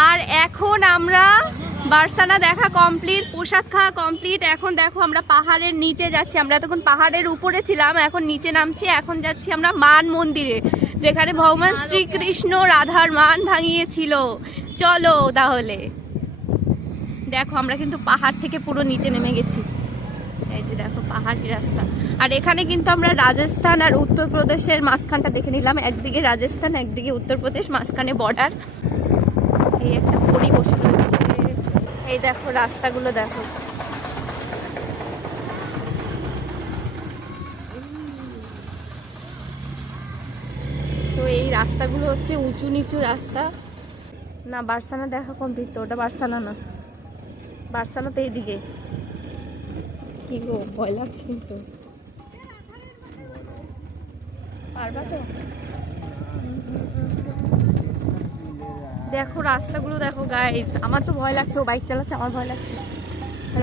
আর এখন আমরা বার্সানা দেখা কমপ্লিট, প্রসাদ খাওয়া কমপ্লিট। এখন দেখো আমরা পাহাড়ের নিচে যাচ্ছি। আমরা তখন পাহাড়ের উপরে ছিলাম, এখন নিচে নামছি। এখন যাচ্ছি আমরা মান মন্দিরে, যেখানে ভগবান শ্রীকৃষ্ণ রাধার মান ভাঙিয়েছিল। চলো তাহলে দেখো, আমরা কিন্তু পাহাড় থেকে পুরো নিচে নেমে গেছি। এই যে দেখো পাহাড়ি রাস্তা। আর এখানে কিন্তু আমরা রাজস্থান আর উত্তরপ্রদেশের মাঝখানটা দেখে নিলাম। একদিকে রাজস্থান, একদিকে উত্তরপ্রদেশ, মাঝখানে বর্ডার। এই একটা পরিবেশ রয়েছে। এই দেখো রাস্তাগুলো দেখো। তো এই রাস্তাগুলো হচ্ছে উঁচু নিচু রাস্তা। না, বার্সানা দেখা কমপ্লিট তো, ওটা বার্সানা না। বার্সানা তো এইদিকে। কি গো, ভয় লাগছে কিন্তু। পারবা তো? দেখো রাস্তাগুলো দেখো গাইস, আমার তো ভয় লাগছে। ও বাইক চালাচ্ছে, আমার ভয় লাগছে।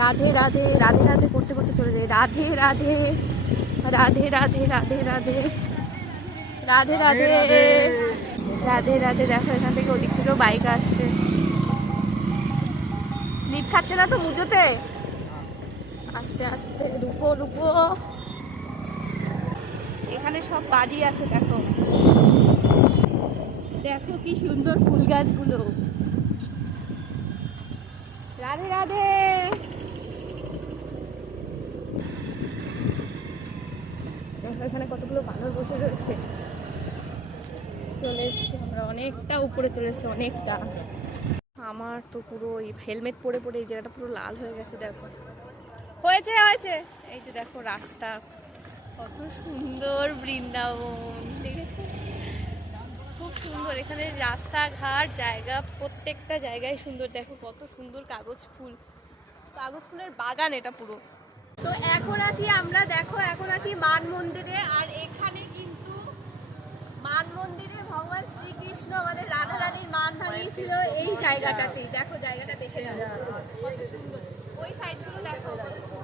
রাধে রাধে রাধে রাধে করতে করতে চলে যায়। রাধে রাধে রাধে রাধে রাধে রাধে রাধে রাধে রাধে রাধে। দেখো এখান থেকে ওদিক থেকেও বাইক আসছে। স্লিপ খাচ্ছে না তো মুজোতে? আস্তে আস্তে রুকো রুকো। এখানে সব বাড়ি আছে দেখো। দেখো কি সুন্দর ফুল গাছগুলো। রাধে রাধে। এখানে কতগুলো বানর বসে রয়েছে। চলে এসছি আমরা, অনেকটা উপরে চলে এসছি, অনেকটা। আমার তো পুরো হেলমেট পরে পরে এই জায়গাটা পুরো লাল হয়ে গেছে। দেখো হয়েছে হয়েছে। এই যে দেখো রাস্তা, কত সুন্দর বৃন্দাবন, ঠিক আছে? খুব সুন্দর এখানে রাস্তাঘাট, জায়গা, প্রত্যেকটা জায়গায় সুন্দর। দেখো কত সুন্দর কাগজ ফুল, কাগজ ফুলের বাগান এটা পুরো। তো এখন আছি আমরা, দেখো এখন আছি মান মন্দিরে। আর এখানে কিন্তু মান মন্দিরে ভগবান শ্রীকৃষ্ণ আমাদের রাধা রানীর মান ভাঙিয়েছিল এই জায়গাটাতেই। দেখো জায়গাটা দেখে নাও কত সুন্দর। ওই সাইডগুলো দেখো কত সুন্দর।